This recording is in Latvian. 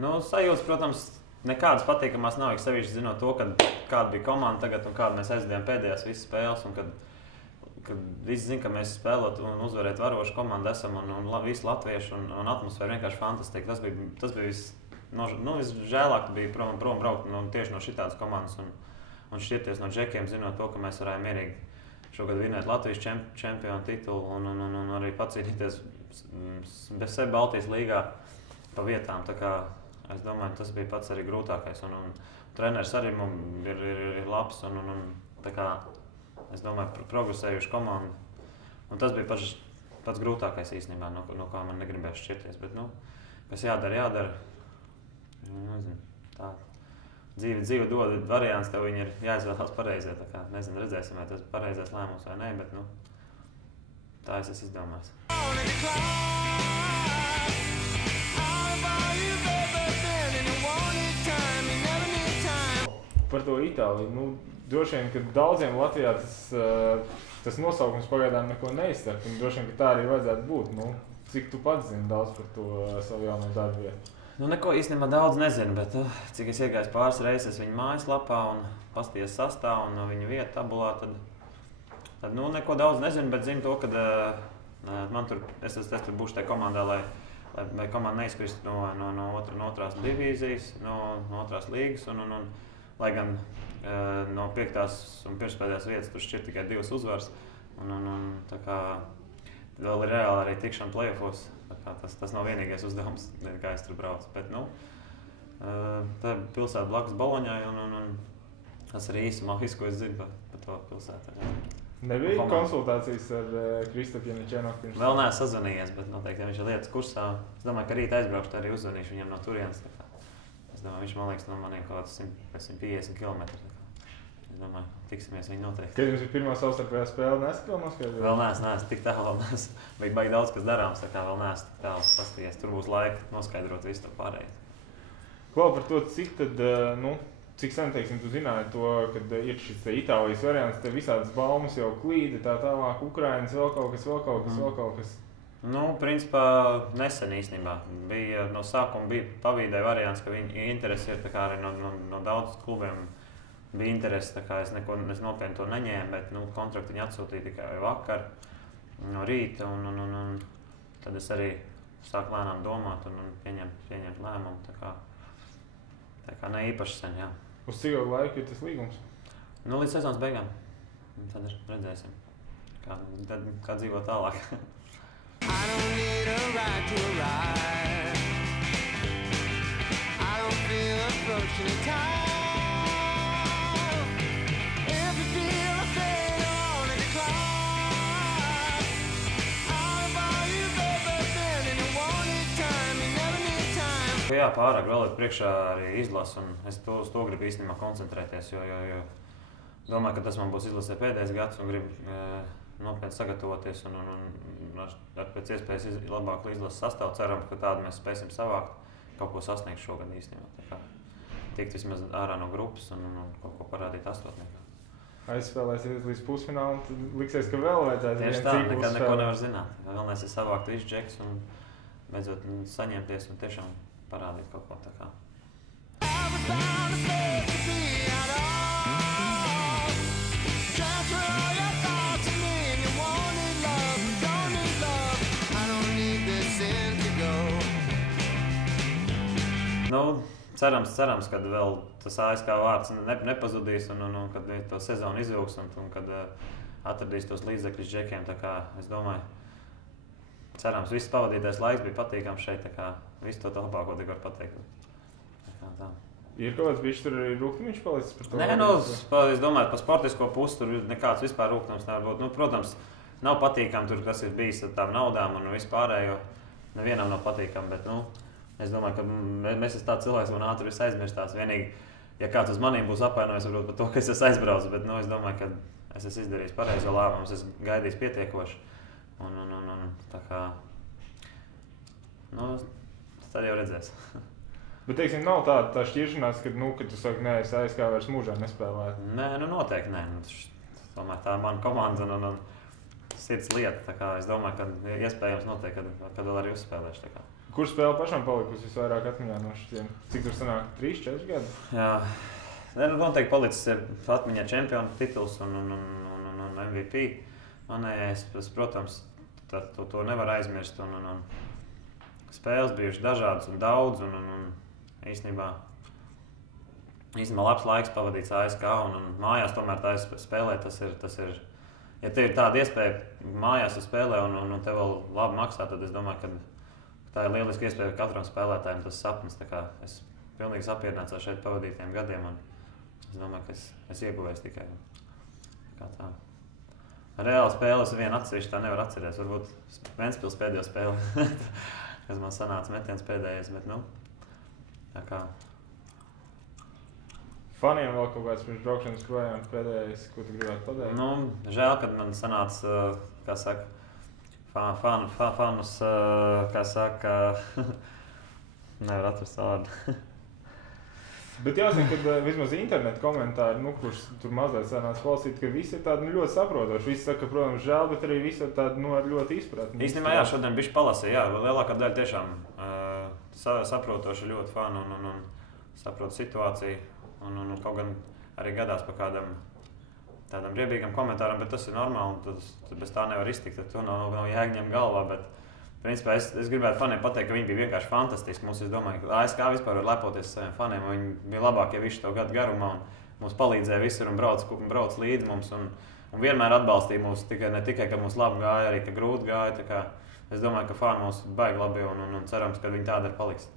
Nu, sajūtas, protams, nekādas patīkamās nav. Sevišķi zinot to, kāda bija komanda tagad un kāda mēs aizdījām pēdējās visas spēles. Un kad visi zina, ka mēs spēlot un uzvarēt varošu komandu esam un visi latvieši un atmosfēra vienkārši fantastika. Tas bija visžēlāk bija prom braukt tieši no šitādas komandas un šķirties no džekiem, zinot to, ka mēs varējām mierīgi šogad vinēt Latvijas čempionu titulu un arī pacīnīties bez sevi Baltijas līgā pa vietām. Tā kā es domāju, tas bija pats arī grūtākais. Un treneris arī mums ir labs un tā kā es domāju, progresējuši komandu. Un tas bija pats grūtākais īstenībā, no kā man negribēs šķirties. Bet, kas jādara. Nezinu, tā dzīve dod variants, tev viņi ir jāizvēlās pareizie. Tā kā, nezinu, redzēsim, vai tas ir pareizais lēmums vai nē, bet, tā es esmu izdomājis. Par to Itāliju. Droši vien, ka daudziem Latvijā tas nosaukums pagaidām neko neizsaka. Droši vien, ka tā arī vajadzētu būt. Cik tu pats zini daudz par to savu jauno darbu vietu? Neko īstenībā daudz nezinu, bet cik es iegāju pāris reizes viņu mājaslapā un paskatījos sastāvu un viņu vietu tabulā, tad neko daudz nezinu, bet zinu to, ka es tur būšu tajā komandā, lai komanda neizkrist no otrās divīzijas, no otrās līgas un lai gan no 5. un pirmspēdējās vietas tur šķir tikai 2 uzvaras. Tā kā vēl ir reāli arī tikšana play-offos. Tas nav vienīgais uzdevums, kā es tur braucu. Bet, tā ir pilsēta blakus Boloņai un tas arī īsumā viss, ko es zinu par to pilsētu. Nebija konsultācijas ar Kristofu Janičēnoku? Vēl neesmu sazvanījies, bet noteikti, ja viņš ir lietas kursā. Es domāju, ka rīt aizbraukšu, arī uzzvanīšu viņam no turienes. Es domāju, viņš man liekas no maniem kaut kāds 150 km. Es domāju, tiksimies viņi noteikti. Kad jums ir pirmā savstarpējā spēle, nesat vēl noskaidrot? Vēl neesmu tik tālu, vēl neesmu. Baigi daudz, kas darāms, tā kā vēl neesmu tik tālu paskatījies. Tur būs laika noskaidrot visu to pārējo. Klau par to, cik sen, teiksim, tu zināji to, kad ir šis Itālijas variants, te visādas baumas jau klīda, tā tālāk, Ukrainas, vēl kaut kas. Principā nesen īstenībā. No sākuma bija pavīdēja variants, ka viņi interesi ir tā kā arī no daudz klubiem. Bija interesi, tā kā es nopietni to neņēmu, bet kontraktu viņi atsūtīja tikai vakar no rīta. Un tad es arī sāku lēnām domāt un pieņemt lēmumu. Tā kā ne īpaši sen, jā. Uz cik ilgu laiku ir tas līgums? Līdz sezonas beigām. Tad redzēsim, kā dzīvo tālāk. I don't need a right to ride. I don't feel approaching the time. Jā, pārāk vēl ir priekšā arī izlase, un es uz to gribu īstenībā koncentrēties, jo domāju, ka tas man būs izlasē pēdējais gads un gribu nopietni sagatavoties un ar pēc iespējas labāku izlases sastāvu. Ceram, ka tādu mēs spēsim savākt, kaut ko sasniegt šogad īstenībā. Tikt vismaz ārā no grupas un kaut ko parādīt astotniekā. Aizspēlēsies līdz pusfinālam, tad liksies, ka vēl vajadzēs. Tieši tā, nekad neko nevar zināt. Galvenais ir savākt visu džeks un beidzot saņemties un tiešām parādīt kaut ko tā kā. Cerams, ka vēl tas ASK vārds nepazudīs un kad to sezonu izvilks un kad atradīs tos līdzekļus džekiem. Tā kā es domāju, cerams, viss pavadītais laiks bija patīkams šeit, tā kā visu to labāko tik var pateikt. Tā. Ir kaut kāds bišķi tur arī rūgtumiņš palicis par to? Nē, es domāju, par sportisko pusi tur nekāds vispār rūgtums nevar būt. Protams, nav patīkam tur, kas ir bijis ar tām naudām un vispārējo. Nevienam nav patīkam, bet es domāju, ka mēs esam tāds cilvēks, man ātri viss aizmirstās. Vienīgi, ja kāds uz maniem būs apvainojis varbūt par to, ka es esmu aizbraucis, bet es domāju, ka es esmu izdarījis pareizo lēmumu, es esmu gaidījis pietiekoši. Un tā kā, tad jau redzēs. Bet, teiksim, nav tā šķiršanās, kad tu saki, nē, es ASK vairs mūžā nespēlēju. Nē, noteikti nē. Tomēr tā ir mana komanda un sirds lieta. Tā kā es domāju, ka iespējams noteikti, kad vēl arī uzspēlēšu. Kur spēle pašam palikusi visvairāk atmiņā no šiem? Cik tur sanāk? 3-4 gadi? Jā, noteikti palicis atmiņā čempionu tituls un MVP. Es, protams, to nevar aizmirst. Spēles bijušas dažādas un daudz. Īstenībā labs laiks pavadīts ASK un mājās tomēr tā spēlē. Tas ir, ja tev ir tāda iespēja mājās spēlē un tev vēl labi maksā, tad es domāju, ka tā ir lieliska iespēja katram spēlētājam tas sapnis. Es pilnīgi apmierināts ar šeit pavadītiem gadiem. Es domāju, ka es ieguvējos tikai tā. Reāli spēle es vienu atsevišķi tā nevaru atcerēties. Varbūt Ventspils pēdējo spēli, kas man sanāca metiens pēdējais. Bet, tā kā. Faniem vēl kaut kāds pirms braukšanas projām pēdējais, ko tu gribētu pateikt? Žēl, kad man sanāca, kā saka, fanus, kā saka, nevar atrast vārdu. Bet jāsaka, ka vismaz internetu komentāri, kurš tur mazliet sanāca klausīt, ka visi ir tādi ļoti saprotoši. Visi saka, protams, žēl, bet arī visi ir tādi ar ļoti izpratni. Īstenībā, jā, šodien bišķi palasīja, lielākā daļa tiešām saprotoši ļoti fani un saprot situāciju. Kaut gan arī gadās par kādam tādam riebīgam komentāram, bet tas ir normāli, un bez tā nevar iztikt, tad to nav jāņem galvā. Bet, principā, es gribētu faniem pateikt, ka viņi bija vienkārši fantastiski. Es domāju, ka ASK vispār var lepoties ar saviem faniem. Viņi bija labākie visu to gadu garumā un mums palīdzēja visur un brauc līdzi mums. Un vienmēr atbalstīja mūs, ne tikai, ka mums labi gāja, arī ka grūti gāja. Es domāju, ka fani mūs baigi labi un cerams, ka viņi tādi arī paliks.